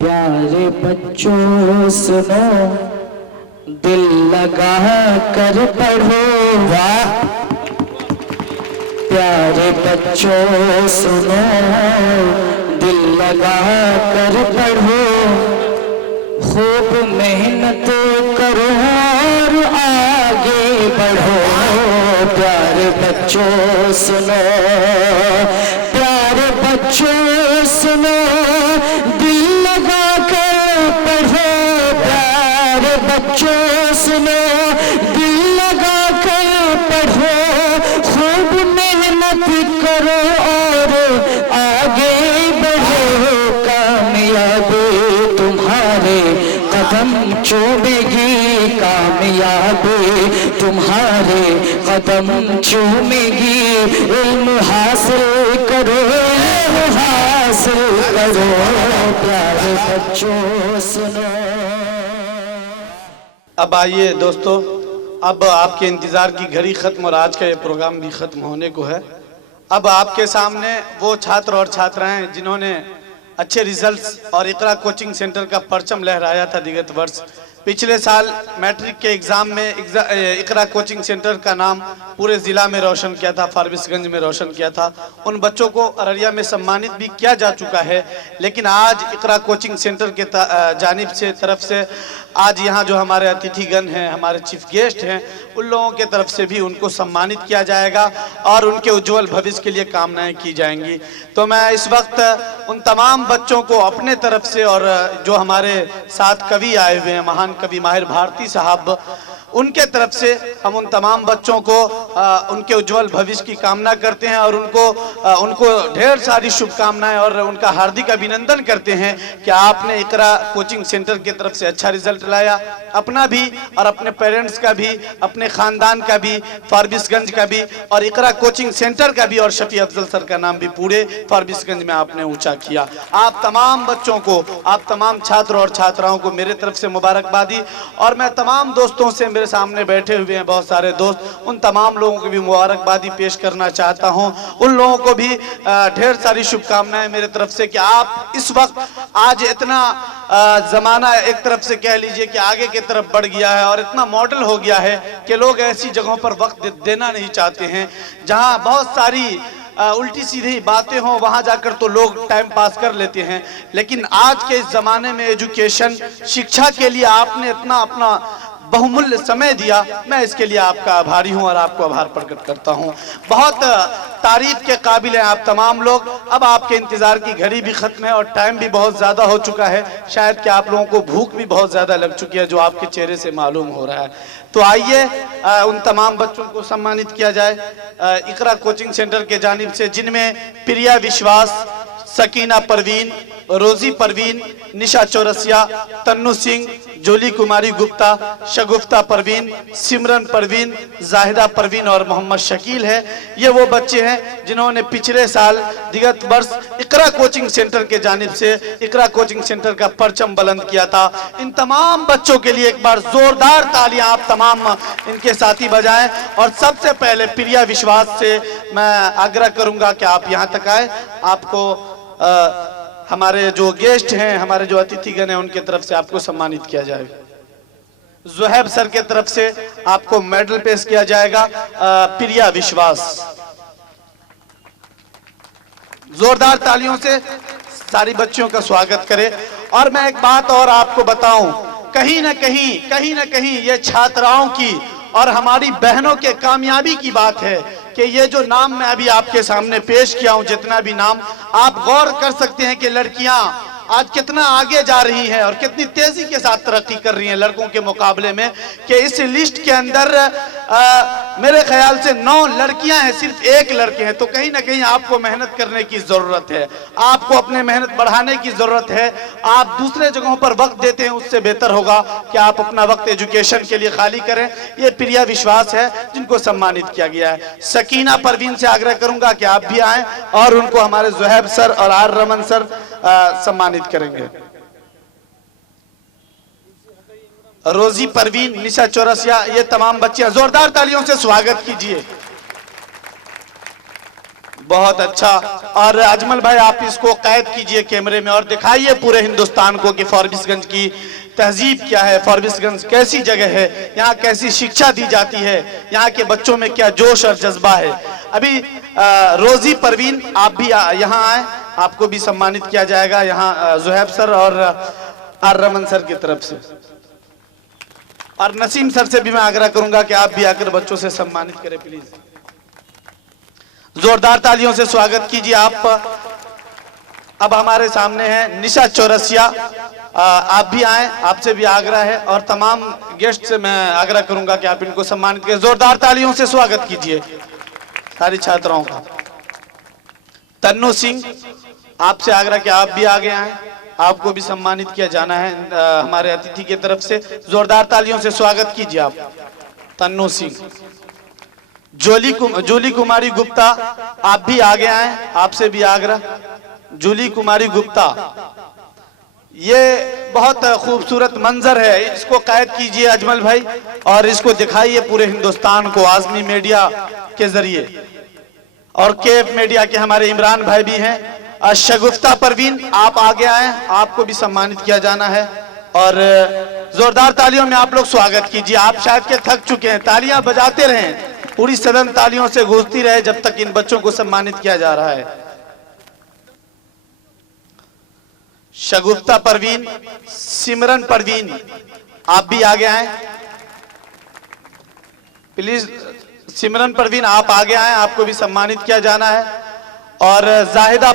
प्यारे बच्चों सुनो, दिल लगा कर पढ़ो। वाह! प्यारे बच्चों सुनो, दिल लगा कर पढ़ो। खूब मेहनत करो और आगे बढ़ो। प्यारे बच्चों सुनो, प्यारे बच्चों सुनो, दिल लगा कर पढ़ो। प्यारे बच्चों सुनो, दिल लगा कर पढ़ो। खूब मेहनत करो और आगे बढ़ो। कामयाबी तुम्हारे कदम चूमेगी, कामयाबी तुम्हारे कदम चूमेगी। इल्म हासिल करो, हासिल करो। प्यारे बच्चों सुनो। अब आइए दोस्तों, अब आपके इंतज़ार की घड़ी ख़त्म और आज का ये प्रोग्राम भी ख़त्म होने को है। अब आपके सामने वो छात्र और छात्राएं जिन्होंने अच्छे रिजल्ट्स और इकरा कोचिंग सेंटर का परचम लहराया था विगत वर्ष। पिछले साल मैट्रिक के एग्ज़ाम में इकरा कोचिंग सेंटर का नाम पूरे ज़िला में रोशन किया था, फारबिसगंज में रोशन किया था। उन बच्चों को अररिया में सम्मानित भी किया जा चुका है। लेकिन आज इकरा कोचिंग सेंटर के जानिब से तरफ से आज यहाँ जो हमारे अतिथिगण हैं, हमारे चीफ गेस्ट हैं, उन लोगों के तरफ से भी उनको सम्मानित किया जाएगा और उनके उज्जवल भविष्य के लिए कामनाएं की जाएंगी। तो मैं इस वक्त उन तमाम बच्चों को अपने तरफ से और जो हमारे साथ कवि आए हुए हैं, महान कवि माहिर भारती साहब, उनके तरफ से हम उन तमाम बच्चों को उनके उज्जवल भविष्य की कामना करते हैं और उनको ढेर सारी शुभकामनाएं और उनका हार्दिक अभिनंदन करते हैं कि आपने इकरा कोचिंग सेंटर की तरफ से अच्छा रिजल्ट लाया। अपना भी और अपने पेरेंट्स का भी, अपने ख़ानदान का भी, फारबिसगंज का भी और इकरा कोचिंग सेंटर का भी और शफी अफजल सर का नाम भी पूरे फारबिसगंज में आपने ऊँचा किया। आप तमाम बच्चों को, आप तमाम छात्र और छात्राओं को मेरे तरफ से मुबारकबादी। और मैं तमाम दोस्तों से, मेरे सामने बैठे हुए हैं बहुत सारे दोस्त, उन तमाम लोगों को भी मुबारकबादी पेश करना चाहता हूं। उन लोगों को भी ढेर सारी शुभकामनाएं मेरे तरफ से कि आप इस वक्त, आज इतना ज़माना एक तरफ से कह लीजिए कि आगे की तरफ बढ़ गया है और इतना मॉडल हो गया है कि लोग ऐसी जगहों पर वक्त देना नहीं चाहते हैं जहां बहुत सारी उल्टी सीधी बातें हों, वहां जाकर तो लोग टाइम पास कर लेते हैं। लेकिन आज के इस ज़माने में एजुकेशन, शिक्षा के लिए आपने इतना अपना बहुमूल्य समय दिया। मैं इसके लिए आपका आभारी हूं और आपको आभार प्रकट करता हूं। बहुत तारीफ के काबिल हैं आप तमाम लोग। अब आपके इंतजार की घड़ी भी खत्म है और टाइम भी बहुत ज्यादा हो चुका है। शायद कि आप लोगों को भूख भी बहुत ज्यादा लग चुकी है, जो आपके चेहरे से मालूम हो रहा है। तो आइए उन तमाम बच्चों को सम्मानित किया जाए इकरा कोचिंग सेंटर के जानिब से, जिनमें प्रिया विश्वास, सकीना परवीन, रोजी परवीन, निशा चौरसिया, तन्नू सिंह, जोली कुमारी गुप्ता, शगुफ्ता परवीन, सिमरन परवीन, जाहिदा परवीन और मोहम्मद शकील है। ये वो बच्चे हैं जिन्होंने पिछले साल विगत वर्ष इकरा कोचिंग सेंटर के जानिब से इकरा कोचिंग सेंटर का परचम बुलंद किया था। इन तमाम बच्चों के लिए एक बार जोरदार तालियां आप तमाम इनके साथी बजाएं। और सबसे पहले प्रिया विश्वास से मैं आग्रह करूंगा कि आप यहाँ तक आए। आपको हमारे जो गेस्ट हैं, हमारे जो अतिथिगण हैं, उनके तरफ से आपको सम्मानित किया जाएगा। जुहैब सर के तरफ से आपको मेडल पेश किया जाएगा। प्रिया विश्वास, जोरदार तालियों से सारी बच्चियों का स्वागत करें। और मैं एक बात और आपको बताऊं, कहीं ना कहीं ये छात्राओं की और हमारी बहनों के कामयाबी की बात है कि ये जो नाम मैं अभी आपके सामने पेश किया हूं, जितना भी नाम, आप गौर कर सकते हैं कि लड़कियां आज कितना आगे जा रही हैं और कितनी तेजी के साथ तरक्की कर रही हैं लड़कों के मुकाबले में। कि इस लिस्ट के अंदर मेरे ख्याल से 9 लड़कियां हैं, सिर्फ 1 लड़के हैं। तो कहीं ना कहीं आपको मेहनत करने की जरूरत है, आपको अपने मेहनत बढ़ाने की जरूरत है। आप दूसरे जगहों पर वक्त देते हैं, उससे बेहतर होगा कि आप अपना वक्त एजुकेशन के लिए खाली करें। ये प्रिया विश्वास है जिनको सम्मानित किया गया है। सकीना परवीन से आग्रह करूंगा कि आप भी आए और उनको हमारे जुहैब सर और आर रमन सर सम्मानित करेंगे। रोजी परवीन, निशा चौरसिया, ये तमाम बच्चियां जोरदार तालियों से स्वागत कीजिए। बहुत अच्छा। और अजमल भाई आप इसको कैद कीजिए कैमरे में और दिखाइए पूरे हिंदुस्तान को कि फॉरबिसगंज की तहजीब क्या है, फॉरबिसगंज कैसी जगह है, यहाँ कैसी शिक्षा दी जाती है, यहाँ के बच्चों में क्या जोश और जज्बा है। अभी रोजी परवीन आप भी यहाँ आए, आपको भी सम्मानित किया जाएगा यहाँ जुहैब सर और रमन सर की तरफ से। और नसीम सर से भी मैं आग्रह करूंगा कि आप भी आकर बच्चों से सम्मानित करें प्लीज। जोरदार तालियों से स्वागत कीजिए आप। अब हमारे सामने है निशा चौरसिया, आप भी आए, आपसे भी आग्रह है और तमाम गेस्ट से मैं आग्रह करूंगा कि आप इनको सम्मानित करें। जोरदार तालियों से स्वागत कीजिए सारी छात्राओं का। तन्नू सिंह आपसे आग्रह कि आप भी आगे आए, आपको भी सम्मानित किया जाना है हमारे अतिथि की तरफ से। जोरदार तालियों से स्वागत कीजिए आप तन्नू सिंह। जूली कुमारी गुप्ता आप भी आगे आए, आपसे भी आग्रह। जूली कुमारी गुप्ता, ये बहुत खूबसूरत मंजर है, इसको कैद कीजिए अजमल भाई और इसको दिखाइए पूरे हिंदुस्तान को आज़मी मीडिया के जरिए। और केएफ मीडिया के हमारे इमरान भाई भी हैं। शगुफ्ता परवीन आप आगे आए, आपको भी सम्मानित किया जाना है और जोरदार तालियों में आप लोग स्वागत कीजिए। आप शायद के थक चुके हैं, तालियां बजाते रहें, पूरी सदन तालियों से गूंजती रहे जब तक इन बच्चों को सम्मानित किया जा रहा है। शगुफ्ता परवीन, सिमरन परवीन आप भी आगे आए प्लीज। सिमरन परवीन आप आगे आए, आपको भी सम्मानित किया जाना है। और जाहिदा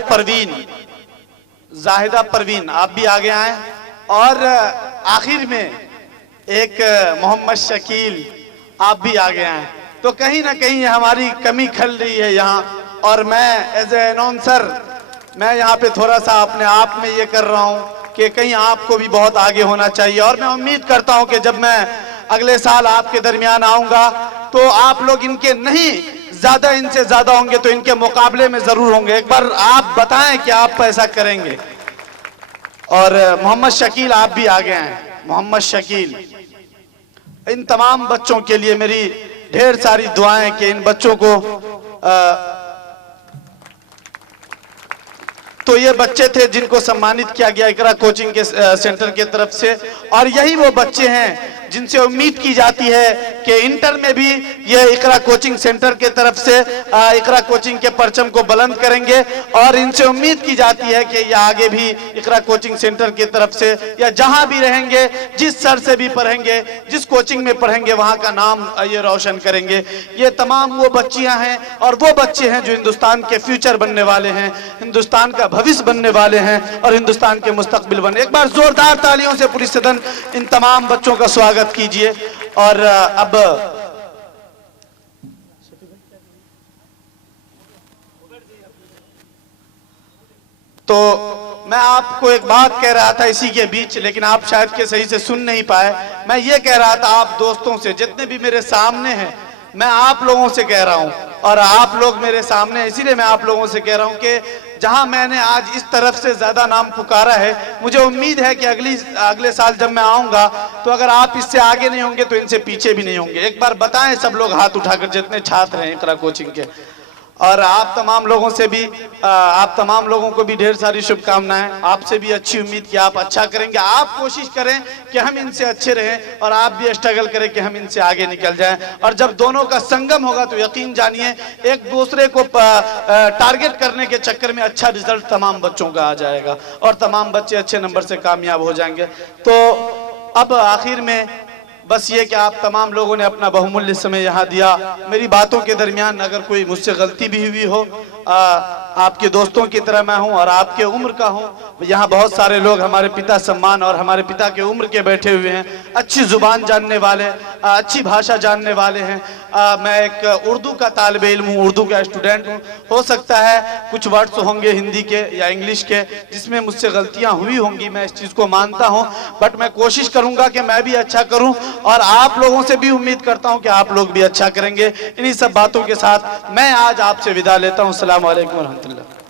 परवीन आप भी आगे आए। और आखिर में एक मोहम्मद शकील आप भी आगे आए। तो कहीं ना कहीं हमारी कमी खल रही है यहाँ, और मैं एज ए अनाउंसर मैं यहाँ पे थोड़ा सा अपने आप में ये कर रहा हूँ कि कहीं आपको भी बहुत आगे होना चाहिए। और मैं उम्मीद करता हूँ कि जब मैं अगले साल आपके दरमियान आऊंगा तो आप लोग इनके नहीं, ज्यादा इनसे ज्यादा होंगे तो इनके मुकाबले में जरूर होंगे। एक बार आप बताएं कि आप ऐसा करेंगे। और मोहम्मद शकील आप भी आगे हैं। मोहम्मद शकील, इन तमाम बच्चों के लिए मेरी ढेर सारी दुआएं कि इन बच्चों को तो ये बच्चे थे जिनको सम्मानित किया गया इकरा कोचिंग के सेंटर के तरफ से। और यही वो बच्चे हैं जिनसे उम्मीद की जाती है कि इंटर में भी ये इकरा कोचिंग सेंटर के तरफ से इकरा कोचिंग के परचम को बुलंद करेंगे। और इनसे उम्मीद की जाती है कि ये आगे भी इकरा कोचिंग सेंटर की तरफ से या जहां भी रहेंगे, जिस सर से भी पढ़ेंगे, जिस कोचिंग में पढ़ेंगे, वहां का नाम ये रोशन करेंगे। ये तमाम वो बच्चियां हैं और वो बच्चे हैं जो हिंदुस्तान के फ्यूचर बनने वाले हैं, हिंदुस्तान का भविष्य बनने वाले हैं और हिंदुस्तान के मुस्तकबिल बने। एक बार जोरदार तालियों से पूरी सदन इन तमाम बच्चों का स्वागत कीजिए। और अब तो मैं आपको एक बात कह रहा था इसी के बीच, लेकिन आप शायद के सही से सुन नहीं पाए। मैं ये कह रहा था आप दोस्तों से, जितने भी मेरे सामने हैं, मैं आप लोगों से कह रहा हूं और आप लोग मेरे सामने, इसीलिए मैं आप लोगों से कह रहा हूं कि जहां मैंने आज इस तरफ से ज्यादा नाम पुकारा है, मुझे उम्मीद है कि अगले साल जब मैं आऊंगा तो अगर आप इससे आगे नहीं होंगे तो इनसे पीछे भी नहीं होंगे। एक बार बताएं सब लोग हाथ उठाकर, जितने छात्र हैं इकरा कोचिंग के। और आप तमाम लोगों से भी, आप तमाम लोगों को भी ढेर सारी शुभकामनाएं। आपसे भी अच्छी उम्मीद कि आप अच्छा करेंगे। आप कोशिश करें कि हम इनसे अच्छे रहें और आप भी स्ट्रगल करें कि हम इनसे आगे निकल जाएं। और जब दोनों का संगम होगा तो यकीन जानिए एक दूसरे को टारगेट करने के चक्कर में अच्छा रिजल्ट तमाम बच्चों का आ जाएगा और तमाम बच्चे अच्छे नंबर से कामयाब हो जाएंगे। तो अब आखिर में बस ये कि आप तमाम लोगों ने अपना बहुमूल्य समय यहाँ दिया। मेरी बातों के दरमियान अगर कोई मुझसे गलती भी हुई हो, आपके दोस्तों की तरह मैं हूँ और आपके उम्र का हूँ। यहाँ बहुत सारे लोग हमारे पिता सम्मान और हमारे पिता के उम्र के बैठे हुए हैं, अच्छी जुबान जानने वाले, अच्छी भाषा जानने वाले हैं। मैं एक उर्दू का तालिब इल्म हूँ, उर्दू का स्टूडेंट हूँ। हो सकता है कुछ वर्ड्स होंगे हिंदी के या इंग्लिश के जिसमें मुझसे गलतियाँ हुई होंगी, मैं इस चीज़ को मानता हूँ, बट मैं कोशिश करूँगा कि मैं भी अच्छा करूँ और आप लोगों से भी उम्मीद करता हूँ कि आप लोग भी अच्छा करेंगे। इन्हीं सब बातों के साथ मैं आज आपसे विदा लेता हूँ। अस्सलाम वालेकुम रहमतुल्लाह।